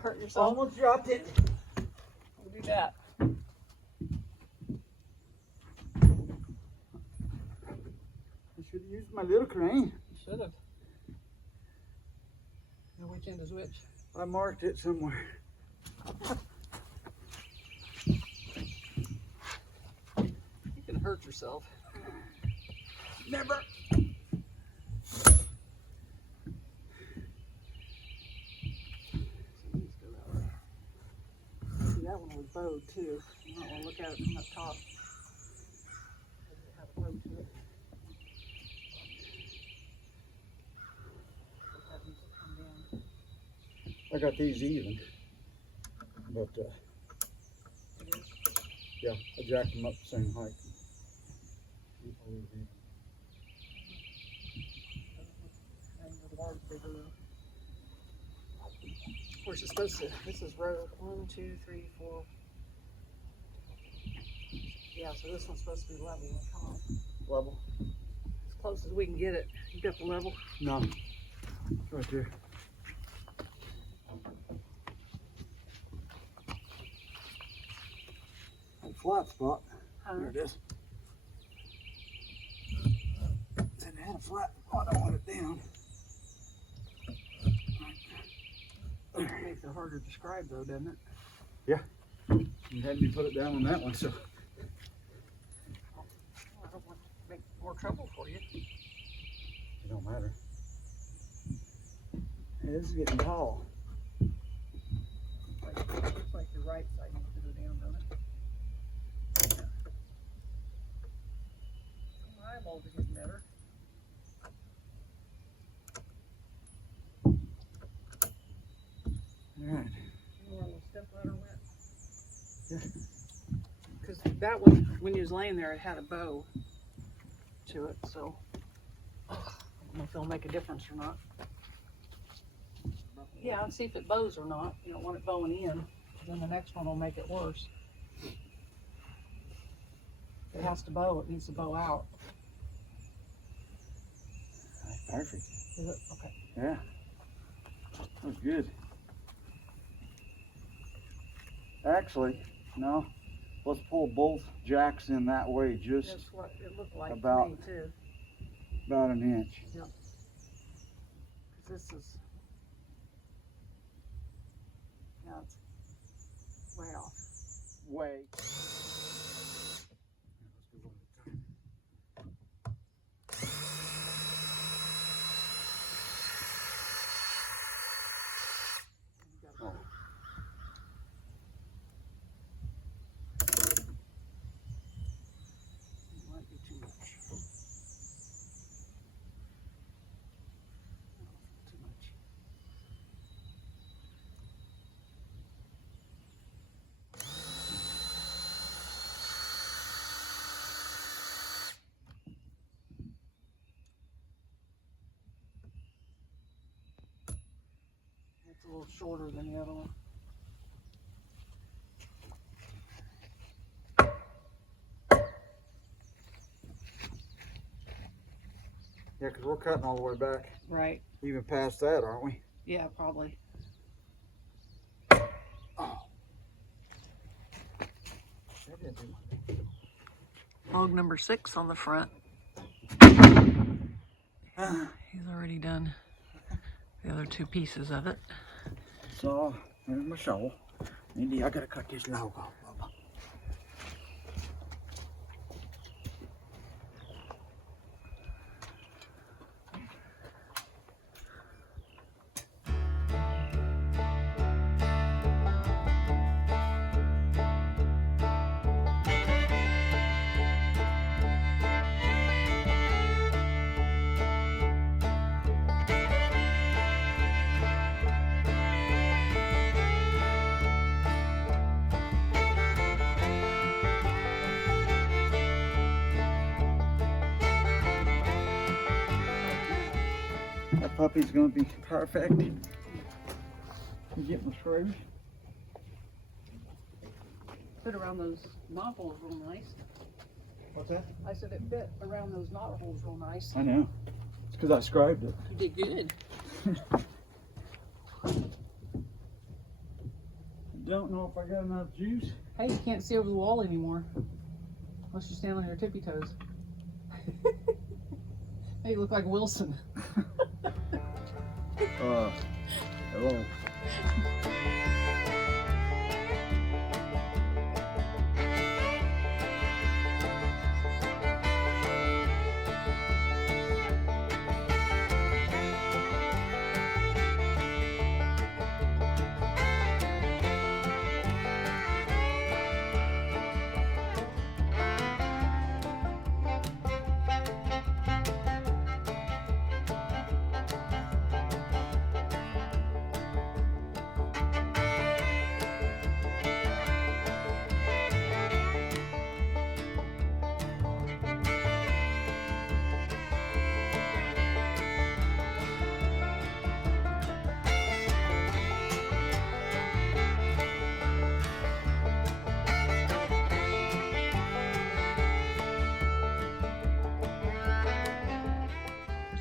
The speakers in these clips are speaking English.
hurt yourself? Almost dropped it. We'll do that. I should have used my little crane. You should have. Now which end is which? I marked it somewhere. You can hurt yourself. Never. See, that one was bowed too. You might want to look at it from up top. It had a bow to it. That needs to come down. I got these even, but It is. yeah, I jacked them up the same height. Of course, it's supposed to. This is row 1, 2, 3, 4. Yeah, so this one's supposed to be level. Come on. Level? As close as we can get it. You got the level? No, it's right there. A flat spot. There it is. And it had a flat spot. I want it down. It makes it harder to describe though, doesn't it? Yeah. You had me put it down on that one, so. Well, I don't want to make more trouble for you. It don't matter. Hey, this is getting tall. Looks like the right side needs to go down, doesn't it? Yeah. My eyeballs are getting better. Alright. You know where a little step ladder went? Yeah. Because that one, when you was laying there, it had a bow to it, so I don't know if it'll make a difference or not. Yeah, see if it bows or not. You don't want it bowing in, then the next one will make it worse. If it has to bow, it needs to bow out. Perfect. Is it? Okay. Yeah. That's good. Actually, no. Let's pull both jacks in that way, just That's what it looked like about- to me too. about an inch. Yep. Because this is, yeah, it's way off. Way. Oh. It might be too much. No, too much. It's a little shorter than the other one. Yeah, because we're cutting all the way back, Right. even past that, aren't we? Yeah, probably. Oh. That didn't do much. Log number 6 on the front. He's already done the other 2 pieces of it. So, there's my shovel. Indy, I gotta cut this log off. That puppy's gonna be perfect. You get my screws. Fit around those knot holes real nice. What's that? I said it fit around those knot holes real nice. I know. It's because I scribed it. You did good. don't know if I got enough juice. Hey, you can't see over the wall anymore. Unless you stand on your tippy toes. Hey, you look like Wilson. Hello.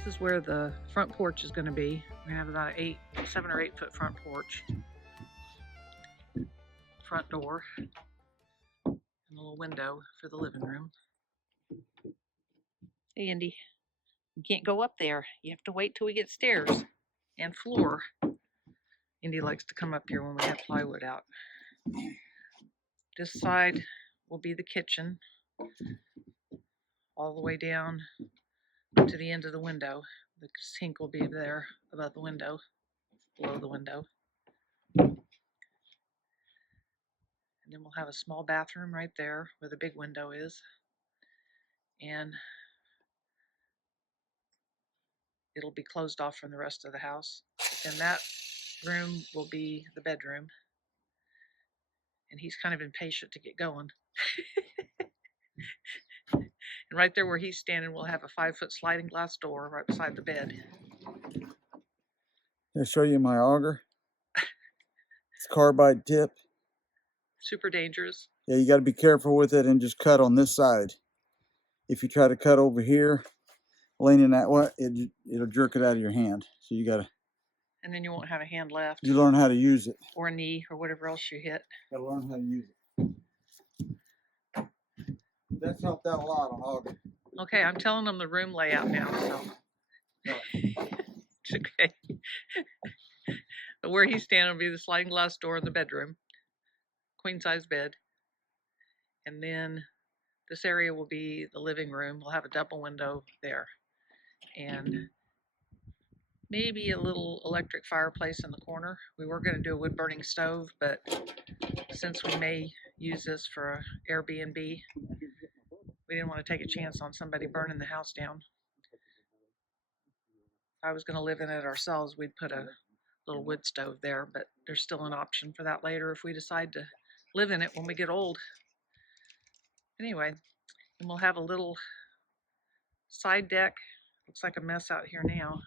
This is where the front porch is going to be. We have about a 7 or 8 foot front porch. Front door. And a little window for the living room. Hey, Indy. You can't go up there. You have to wait till we get stairs and floor. Indy likes to come up here when we have plywood out. This side will be the kitchen, all the way down to the end of the window. The sink will be there above the window, below the window. And then we'll have a small bathroom right there where the big window is. And it'll be closed off from the rest of the house. And that room will be the bedroom. And he's kind of impatient to get going. And right there where he's standing, we'll have a 5 foot sliding glass door right beside the bed. I'll show you my auger. It's carbide tip. Super dangerous. Yeah, you got to be careful with it and just cut on this side. If you try to cut over here, leaning that way, it'll jerk it out of your hand. So you got to. And then you won't have a hand left. You learn how to use it. Or a knee or whatever else you hit. Got to learn how to use it. That's helped out a lot on auger. Okay, I'm telling them the room layout now, so. It's okay. But where he's standing will be the sliding glass door in the bedroom. Queen size bed. And then this area will be the living room. We'll have a double window there. And maybe a little electric fireplace in the corner. We were going to do a wood burning stove, but since we may use this for a Airbnb, we didn't want to take a chance on somebody burning the house down. If I was going to live in it ourselves, we'd put a little wood stove there, but there's still an option for that later if we decide to live in it when we get old. Anyway, and we'll have a little side deck. Looks like a mess out here now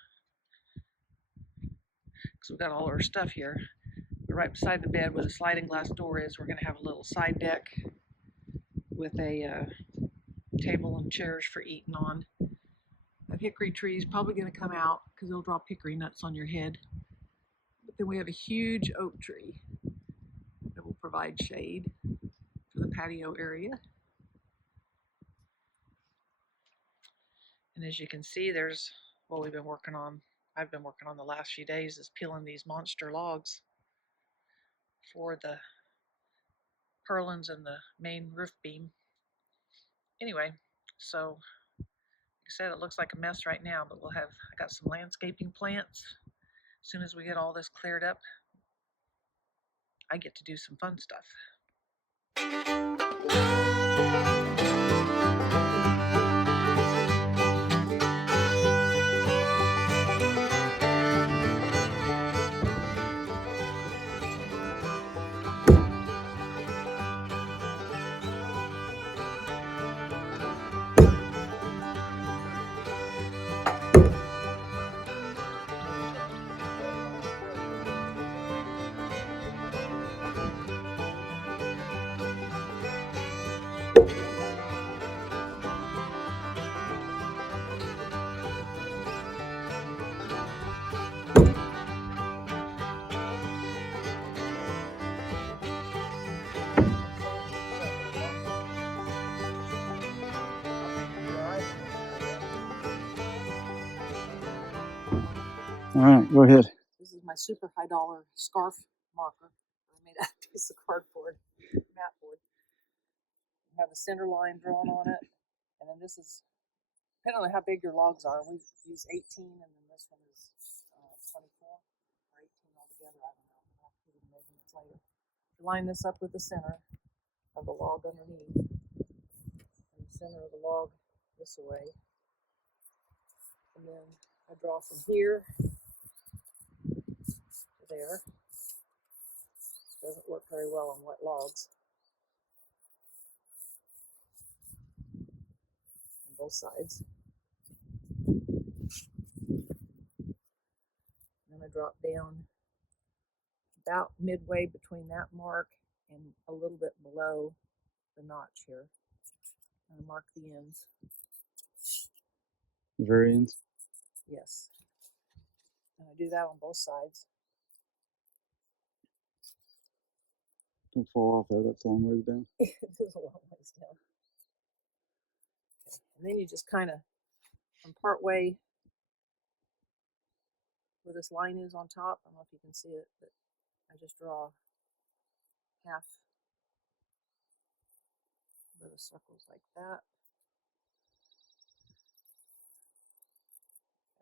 because we've got all our stuff here. But right beside the bed where the sliding glass door is, we're going to have a little side deck with a table and chairs for eating on. The hickory tree is probably going to come out because it'll drop hickory nuts on your head. But then we have a huge oak tree that will provide shade for the patio area. And as you can see, there's what we've been working on. I've been working on the last few days is peeling these monster logs for the purlins and the main roof beam. Anyway, so like I said, it looks like a mess right now, but I got some landscaping plants. As soon as we get all this cleared up, I get to do some fun stuff. All right, go ahead. This is my super high dollar scarf marker. I made out of a piece of cardboard, mat board. I have a center line drawn on it, and then this is, depending on how big your logs are, we use 18, and then this one is 24 or 18 altogether. I don't know. I'll have to do the measurements later. Line this up with the center of the log underneath, and the center of the log this way, and then I draw from here to there. Doesn't work very well on wet logs on both sides. Then I drop down about midway between that mark and a little bit below the notch here. And I mark the ends. The very ends? Yes. And I do that on both sides. Don't fall off there, that's a long ways down. It is a long ways down. Okay. And then you just kind of, from part way where this line is on top, I don't know if you can see it, but I just draw half of the circles like that.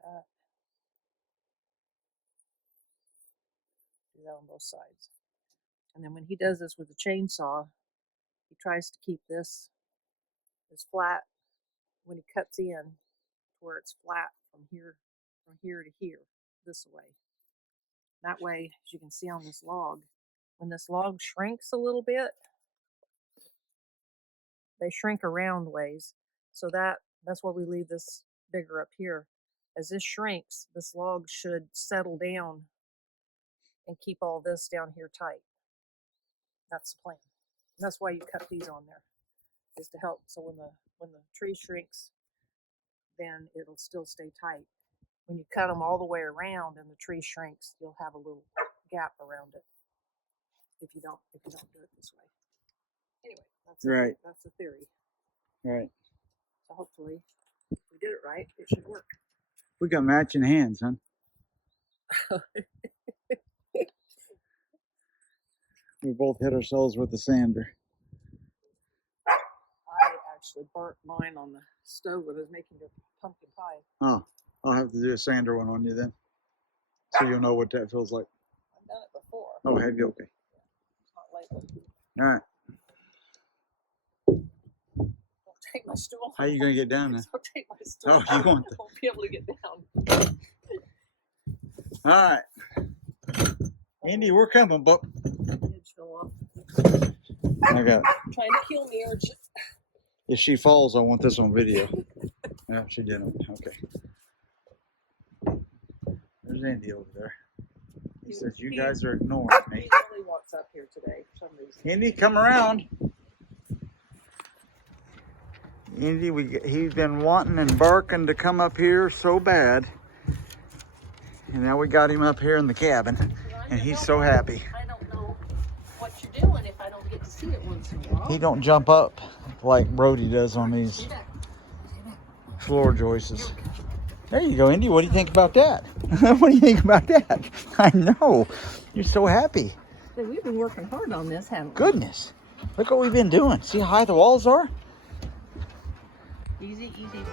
That. Do that on both sides. And then when he does this with the chainsaw, he tries to keep this as flat when he cuts in to where it's flat from here to here, this way. That way, as you can see on this log, when this log shrinks a little bit, they shrink around ways. So that's why we leave this bigger up here. As this shrinks, this log should settle down and keep all this down here tight. That's the plan. And that's why you cut these on there, is to help. So when the tree shrinks, then it'll still stay tight. When you cut them all the way around and the tree shrinks, you'll have a little gap around it if you don't do it this way. Anyway, that's the theory. Right. So hopefully, if we did it right, it should work. We got matching hands, huh? We both hit ourselves with the sander. I actually burnt mine on the stove when I was making the pumpkin pie. Oh, I'll have to do a sander one on you then, so you'll know what that feels like. I've done it before. Oh, have you? Okay. Not lately. All right. Don't take my stool. How are you going to get down there? Don't take my stool. Oh, you want I won't be able to get down. All right. Andy, we're coming, bub. I got it. Trying to kill me, aren't you? If she falls, I want this on video. Yeah, she didn't. Okay. There's Andy over there. He says, you guys are ignoring me. He really wants up here today for some reason. Andy, come around. Andy, he's been wanting and barking to come up here so bad. And now we got him up here in the cabin. And he's so happy. I don't know what you're doing if I don't get to see it once in a while. He don't jump up like Brody does on these floor joists. There you go, Indy. What do you think about that? What do you think about that? I know. You're so happy. Hey, we've been working hard on this, haven't we? Goodness. Look what we've been doing. See how high the walls are? Easy, easy.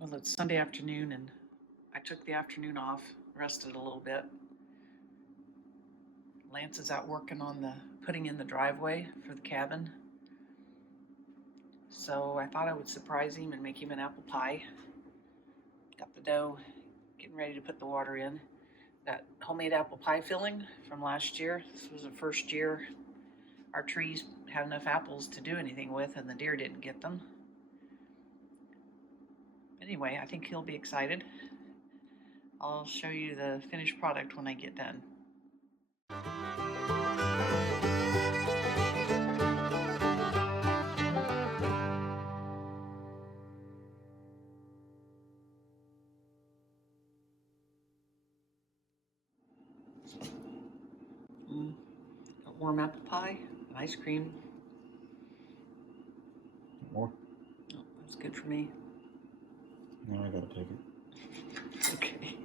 Well, it's Sunday afternoon, and I took the afternoon off, rested a little bit. Lance is out working on putting in the driveway for the cabin. So I thought I would surprise him and make him an apple pie. Got the dough, getting ready to put the water in. Got homemade apple pie filling from last year. This was the first year our trees had enough apples to do anything with, and the deer didn't get them. Anyway, I think he'll be excited. I'll show you the finished product when I get done. warm apple pie, ice cream. More? Oh, that's good for me. No, I gotta take it. Okay.